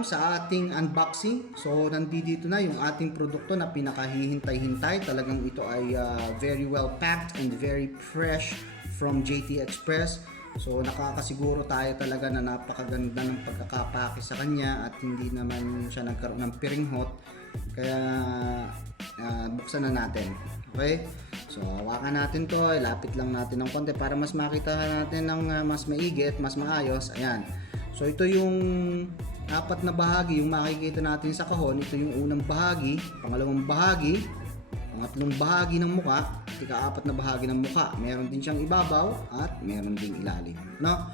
Sa ating unboxing. So nandito na yung ating produkto na pinakahihintay-hintay. Talagang ito ay very well packed and very fresh from JT Express. So nakakasiguro tayo talaga na napakaganda ng pagkakapake sa kanya at hindi naman siya nagkaroon ng piringhot. Kaya buksan na natin. Okay? So hawakan natin to, ilapit lang natin ng konti para mas makita natin ng mas maigi at mas maayos. Ayan. So ito yung apat na bahagi yung makikita natin sa kahon. Ito yung unang bahagi, pangalawang bahagi, pangatlong bahagi ng muka, at ika-apat na bahagi ng muka. Meron din siyang ibabaw at meron din ilalim, no?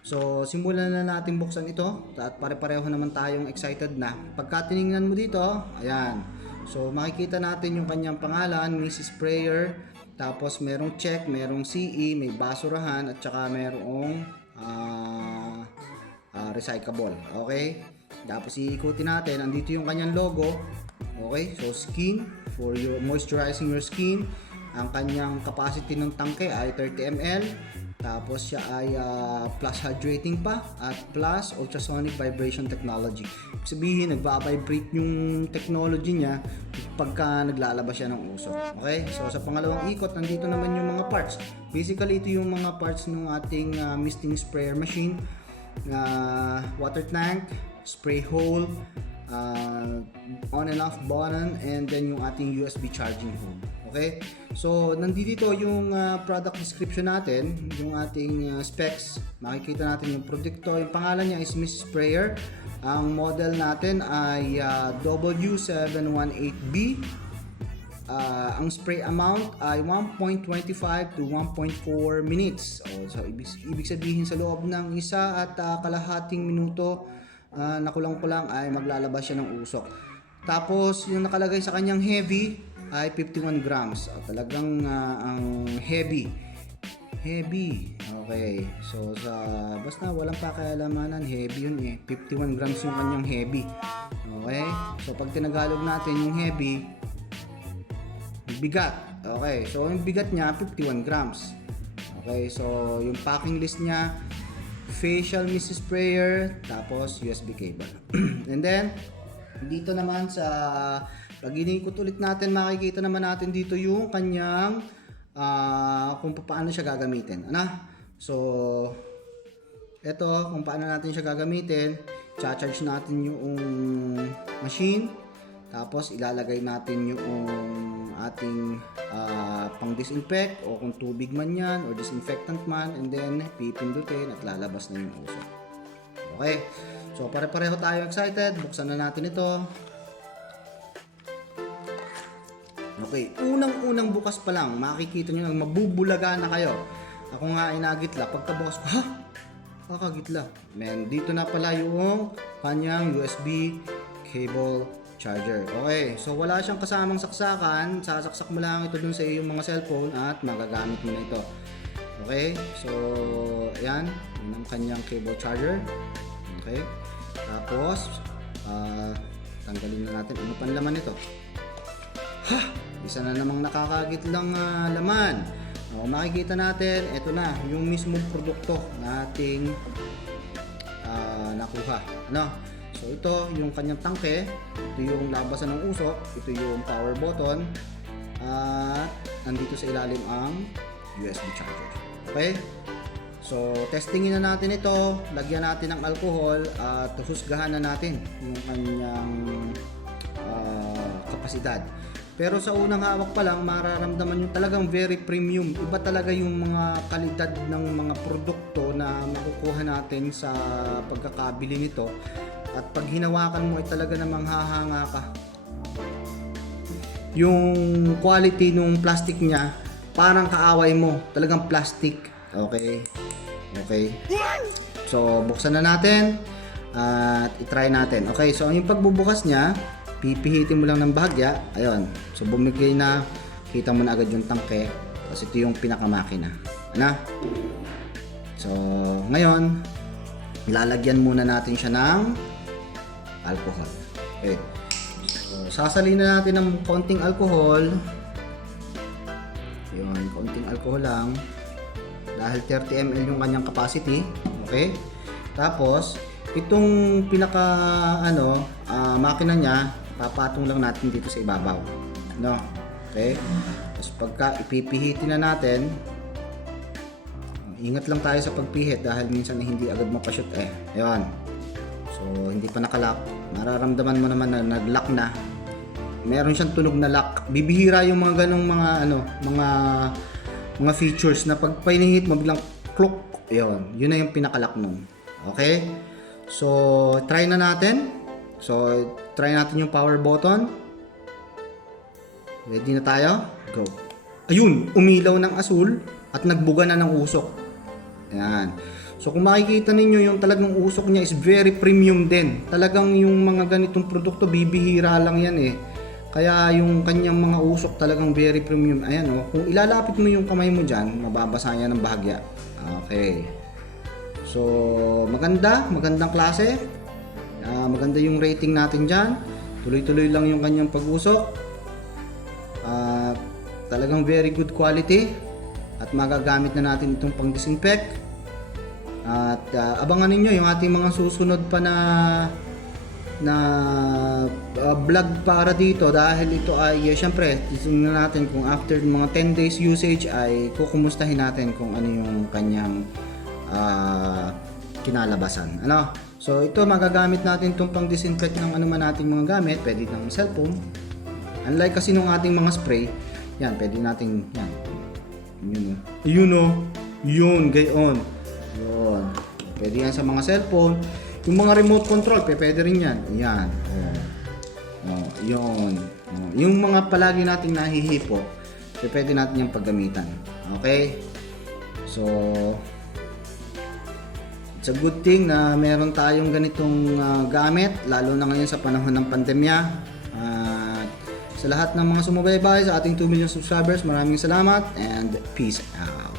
So simulan na natin buksan ito at pare-pareho naman tayong excited na. Pagka tiningnan mo dito, ayan. So makikita natin yung kanyang pangalan, Mrs. Sprayer. Tapos merong check, merong CE, may basurahan at saka merong recyclable. Okay? Tapos iikutin natin, andito yung kanyang logo. Okay? So skin for your moisturizing your skin. Ang kanyang capacity ng tangke ay 30 ml. Tapos siya ay plus hydrating pa at plus ultrasonic vibration technology. Ibig sabihin, nagba-vibrate yung technology niya pagka naglalabas siya ng usok. Okay? So sa pangalawang ikot, nandito naman yung mga parts. Basically, ito yung mga parts ng ating misting sprayer machine. Water tank, spray hole, on and off button, and then yung ating USB charging hole. Okay? So nandito yung product description natin, yung ating specs. Makikita natin yung produkto. Yung pangalan niya is Miss Sprayer. Ang model natin ay W718B. Ang spray amount ay 1.25 to 1.4 minutes. So ibig sabihin sa loob ng isa at kalahating minuto na kulang-kulang ay maglalabas siya ng usok. Tapos yung nakalagay sa kanyang heavy ay 51 grams. Talagang ang heavy. Okay. So basta walang pakialamanan, heavy yun eh. 51 grams yung kanyang heavy. Okay? So pag tinagalog natin yung heavy, bigat. Okay, so yung bigat niya 51 grams. Okay, so yung packing list niya, facial mist sprayer, tapos USB cable. And then dito naman sa pag inikot ulit natin, makikita naman natin dito yung kanyang kung paano siya gagamitin. Ano? So ito kung paano natin siya gagamitin. Cha-charge natin yung machine. Tapos ilalagay natin yung ating pang-disinfect o kung tubig man yan or disinfectant man, and then pipindutin at lalabas na yung usok. Okay, so pare-pareho tayo excited. Buksan na natin ito. Okay, unang-unang bukas pa lang makikita nyo na mabubulaga na kayo. Ako nga inagitla, pagkabukas ko, kakagitla. Man, dito na pala yung kanyang USB cable charger. Okay, so wala siyang kasamang saksakan. Sasaksak mo lang ito dun sa iyong mga cellphone at magagamit mo na ito. Okay, so ayan, yun ang kanyang cable charger. Okay, tapos tanggalin na natin ano pang laman ito. Isa na namang nakakagitlang laman. Makikita natin, ito na yung mismong produkto na ating nakuha. Ano? So ito yung kanyang tangke, ito yung labasan ng usok, ito yung power button, at nandito sa ilalim ang USB charger. Okay? So testingin na natin ito, lagyan natin ng alcohol at husgahan na natin yung kanyang kapasidad. Pero sa unang hawak pa lang, mararamdaman nyo talagang very premium. Iba talaga yung mga kalidad ng mga produkto na makukuha natin sa pagkakabili nito. At pag hinawakan mo ay talaga namang hahanga ka. Yung quality ng plastic niya, parang kaaway mo. Talagang plastic. Okay. So, buksan na natin. At itry natin. Okay, so yung pagbubukas niya, pipihitin mo lang ng bahagya. Ayun. So, bumigay na. Kita mo na agad yung tangke. Kasi ito yung pinakamakina. Ano? So, ngayon, lalagyan muna natin siya ng alcohol. Okay. So, sasalin na natin ng konting alcohol. Yun, konting alcohol lang. Dahil 30 ml yung kanyang capacity. Okay? Tapos, itong pinaka makina niya, papatong lang natin dito sa ibabaw, no? Okay, tapos pagka ipipihitin na natin, ingat lang tayo sa pagpihit dahil minsan hindi agad mapashoot ayun. So hindi pa nakalock, mararamdaman mo naman na nag-lock na, meron siyang tunog na lock. Bibihira yung mga ganong mga features na pag pinihit mo biglang klok, yun na yung pinaka-lock nun. Okay, so try na natin. So try natin yung power button. Ready na tayo? Go. Ayun, umilaw ng asul at nagbuga na ng usok. Ayan. So kung makikita ninyo, yung talagang usok niya is very premium din. Talagang yung mga ganitong produkto, bibihira lang yan Kaya yung kanyang mga usok talagang very premium. Ayan kung ilalapit mo yung kamay mo dyan, mababasa niya ng bahagya. Okay. So magandang klase. Maganda yung rating natin dyan. Tuloy-tuloy lang yung kanyang pag-usok. Talagang very good quality at magagamit na natin itong pang-disinfect. At abangan ninyo yung ating mga susunod pa na vlog para dito, dahil ito ay syempre titingnan natin kung after mga 10 days usage ay kukumustahin natin kung ano yung kanyang kinalabasan. So ito, magagamit natin itong pang-disinfect ng ano man nating mga gamit. Pwede ng cellphone. Unlike kasi nung ating mga spray, yan, pwede nating, yan. Yun, gayon. Yun. Pwede yan sa mga cellphone. Yung mga remote control, pwede rin yan. Yan. Yun. Yung mga palagi nating nahihipo, pwede natin yung paggamitan. Okay? So, it's a good thing na meron tayong ganitong gamit, lalo na ngayon sa panahon ng pandemya. Sa lahat ng mga sumubaybay sa ating 2 million subscribers, maraming salamat and peace out.